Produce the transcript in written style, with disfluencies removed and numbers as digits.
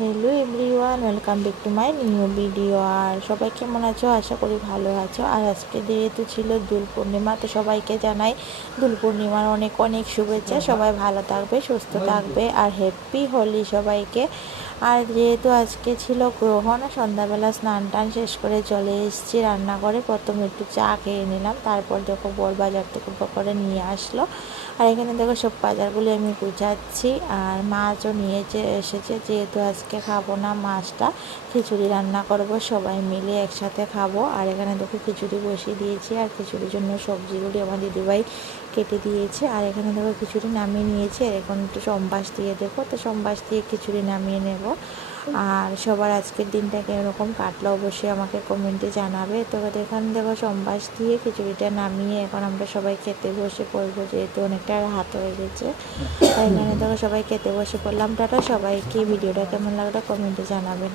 Hello everyone, welcome back to my new video. আর সবাই কেমন আছো? আশা করি ভালো আছো। আর আজকে যেহেতু ছিল দোল পূর্ণিমা, তো সবাইকে জানাই দোল পূর্ণিমার অনেক অনেক শুভেচ্ছা। সবাই ভালো থাকবে, সুস্থ থাকবে, আর হ্যাপি হোলি সবাইকে। আর যেহেতু আজকে ছিল গ্রহণ, সন্ধ্যাবেলা স্নান টান শেষ করে চলে এসেছি রান্নাঘরে। প্রথমে একটু চা খেয়ে নিলাম, তারপর দেখো বর বাজার থেকে করে নিয়ে আসলো। আর এখানে দেখো সব বাজারগুলি আমি গুছাচ্ছি। আর মাছও এসেছে, যেহেতু আজকে খাবো না মাছটা, খিচুড়ি রান্না করব, সবাই মিলে একসাথে খাবো। আর এখানে দেখো খিচুড়ি বসিয়ে দিয়েছি, আর খিচুড়ির জন্য সবজিগুলি আমার দিদিভাই কেটে দিয়েছে। আর এখানে দেখো খিচুড়ি নামিয়ে নিয়েছি, আর এখন একটু সম্বাস দিয়ে দেবো, তো সম্বাস দিয়ে খিচুড়ি নামিয়ে নেব। আর সবার আজকের দিনটা কীরকম কাটলো অবশ্যই আমাকে কমেন্টে জানাবে। তো এখানে দেখো সম্বাস দিয়ে খিচুড়িটা নামিয়ে এখন আমরা সবাই খেতে বসে পড়বো, যেহেতু অনেকটা রাত হয়ে গেছে। আর এখানে দেখো সবাই খেতে বসে পড়লাম। টাটা সবাইকে। ভিডিওটা কেমন লাগলো কমেন্টে জানাবেন।